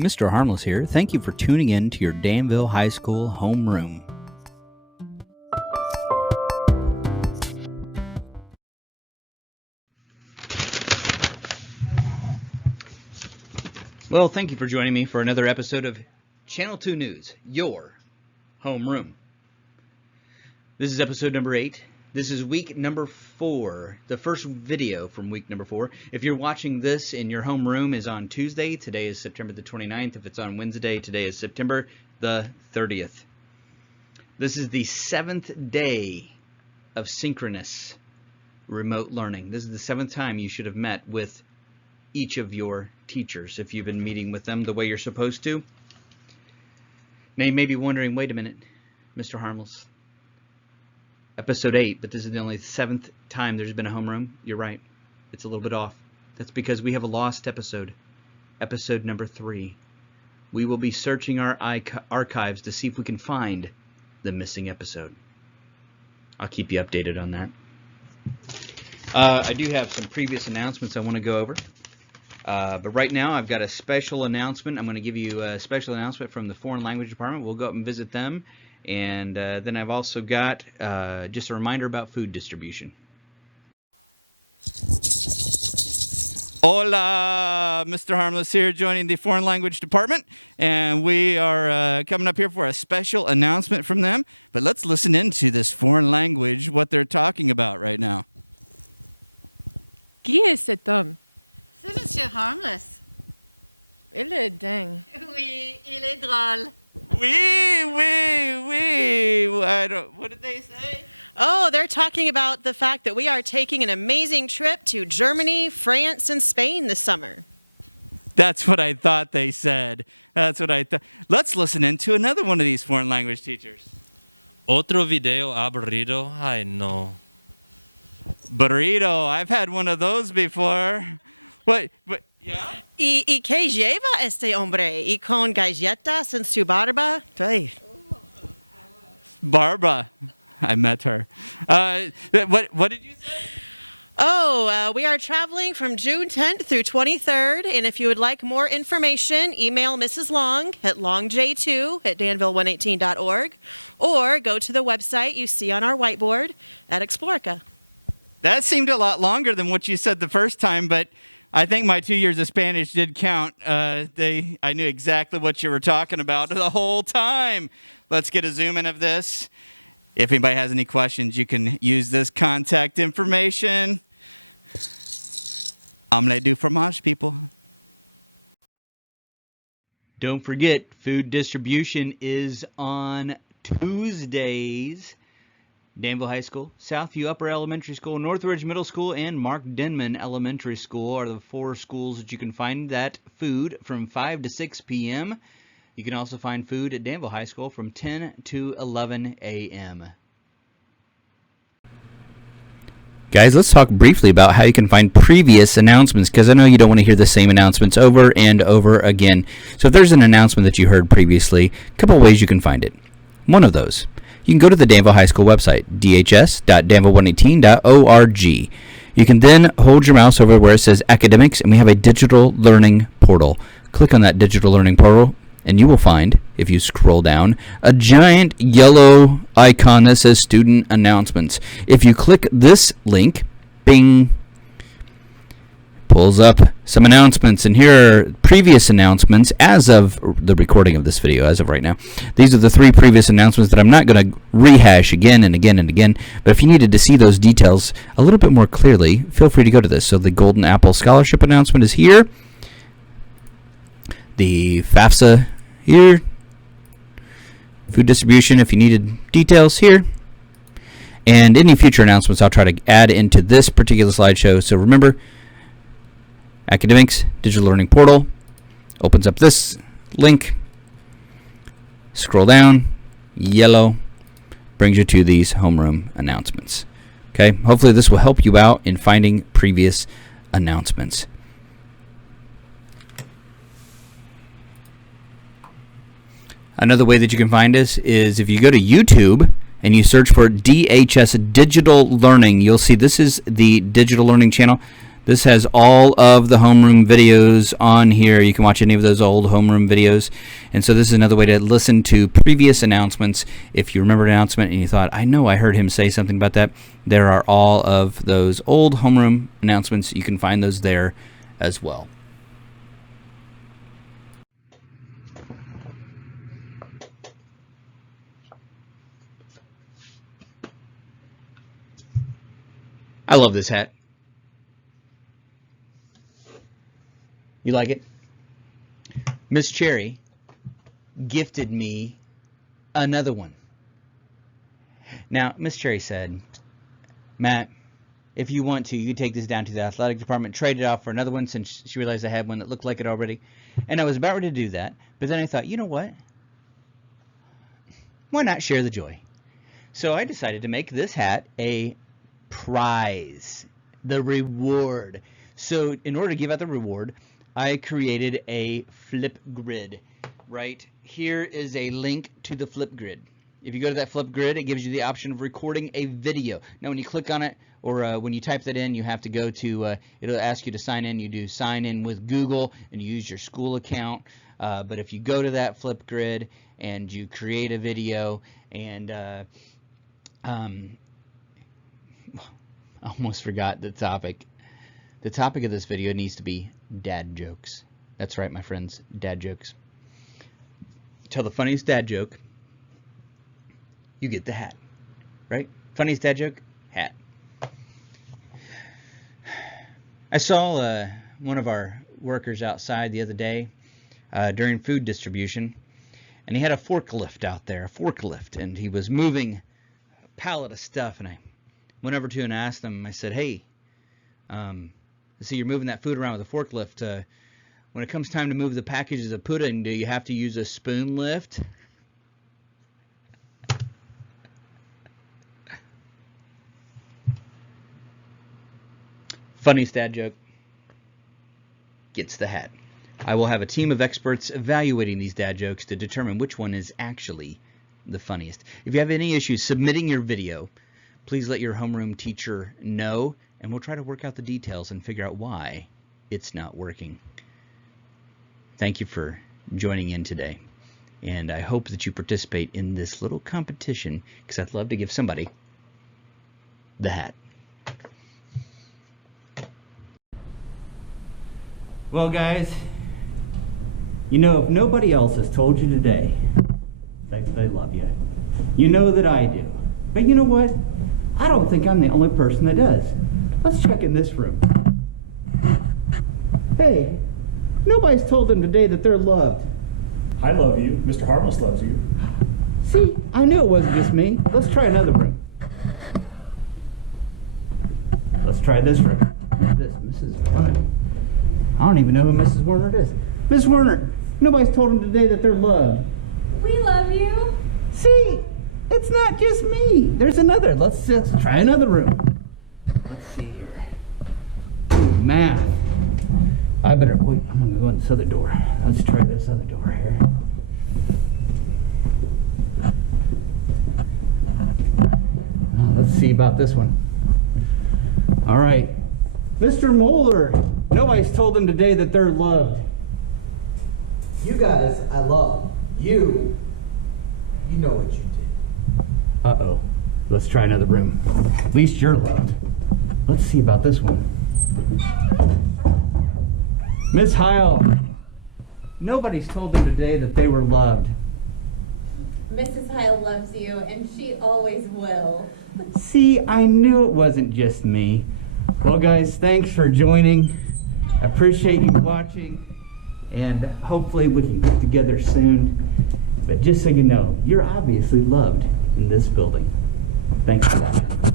Mr. Harmless here. Thank you for tuning in to your Danville High School homeroom. Well, thank you for joining me for another episode of Channel 2 News, your homeroom. This is episode number 8. This is week number 4, the first video from week number 4. If you're watching this and your homeroom is on Tuesday, today is September the 29th. If it's on Wednesday, today is September the 30th. This is the 7th day of synchronous remote learning. This is the 7th time you should have met with each of your teachers if you've been meeting with them the way you're supposed to. Now you may be wondering, wait a minute, Mr. Harmless. Episode 8, but this is the only 7th time there's been a homeroom. You're right. It's a little bit off. That's because we have a lost episode. Episode number 3. We will be searching our archives to see if we can find the missing episode. I'll keep you updated on that. I do have some previous announcements I want to go over. But right now I've got a special announcement. I'm going to give you a special announcement from the Foreign Language Department. We'll go up and visit them. And then I've also got just a reminder about food distribution. Don't forget, food distribution is on Tuesdays. Danville High School, Southview Upper Elementary School, Northridge Middle School, and Mark Denman Elementary School are the 4 schools that you can find that food from 5 to 6 p.m. You can also find food at Danville High School from 10 to 11 a.m. Guys, let's talk briefly about how you can find previous announcements, because I know you don't want to hear the same announcements over and over again. So if there's an announcement that you heard previously, a couple of ways you can find it. One of those, you can go to the Danville High School website, dhs.danville118.org. You can then hold your mouse over where it says Academics, and we have a digital learning portal. Click on that digital learning portal, and you will find, if you scroll down, a giant yellow icon that says Student Announcements. If you click this link, bing, pulls up some announcements, and here are previous announcements as of the recording of this video, as of right now. These are the 3 previous announcements that I'm not going to rehash again and again and again, but if you needed to see those details a little bit more clearly, feel free to go to this. So the Golden Apple Scholarship announcement is here. The FAFSA here. Food distribution, if you needed details, here. And any future announcements I'll try to add into this particular slideshow. So remember, Academics, Digital Learning Portal, opens up this link. Scroll down, yellow, brings you to these homeroom announcements. Okay, hopefully this will help you out in finding previous announcements. Another way that you can find us is if you go to YouTube and you search for DHS Digital Learning, you'll see this is the digital learning channel. This has all of the homeroom videos on here. You can watch any of those old homeroom videos. And so this is another way to listen to previous announcements. If you remember an announcement and you thought, I know I heard him say something about that, there are all of those old homeroom announcements. You can find those there as well. I love this hat. You like it? Miss Cherry gifted me another one. Now, Miss Cherry said, Matt, if you want to, you can take this down to the athletic department, trade it off for another one, since she realized I had one that looked like it already. And I was about ready to do that, but then I thought, you know what? Why not share the joy? So I decided to make this hat a prize, the reward. So in order to give out the reward, I created a flip grid. Right here is a link to the flip grid. If you go to that flip grid, it gives you the option of recording a video. Now when you click on it, or when you type that in, you have to go to, it'll ask you to sign in. You do sign in with Google and you use your school account. But if you go to that flip grid and you create a video, and I almost forgot the topic. The topic of this video needs to be dad jokes. That's right, my friends, dad jokes. Tell the funniest dad joke, you get the hat, right? Funniest dad joke, hat. I saw one of our workers outside the other day during food distribution, and he had a forklift out there, and he was moving a pallet of stuff, and I went over to him and asked him, I said, hey, see, you're moving that food around with a forklift. When it comes time to move the packages of pudding, do you have to use a spoon lift? Funniest dad joke gets the hat. I will have a team of experts evaluating these dad jokes to determine which one is actually the funniest. If you have any issues submitting your video, please let your homeroom teacher know, and we'll try to work out the details and figure out why it's not working. Thank you for joining in today, and I hope that you participate in this little competition, because I'd love to give somebody the hat. Well, guys, you know, if nobody else has told you today that they love you, you know that I do. But you know what? I don't think I'm the only person that does. Let's check in this room. Hey, nobody's told them today that they're loved. I love you. Mr. Harmless loves you. See, I knew it wasn't just me. Let's try another room. Let's try this room. This, Mrs. Warner. I don't even know who Mrs. Warner is. Miss Warner, nobody's told them today that they're loved. We love you. See, it's not just me. There's another. Let's try another room. Let's see here. Ooh, math. I better wait. I'm gonna go in this other door. Let's try this other door here. Oh, let's see about this one. All right, Mr. Moeller. Nobody's told them today that they're loved. You guys, I love. You know what you did. Uh-oh. Let's try another room. At least you're loved. Let's see about this one. Miss Heil. Nobody's told them today that they were loved. Mrs. Heil loves you, and she always will. See, I knew it wasn't just me. Well, guys, thanks for joining. I appreciate you watching, and hopefully we can get together soon. But just so you know, you're obviously loved in this building. Thanks for watching.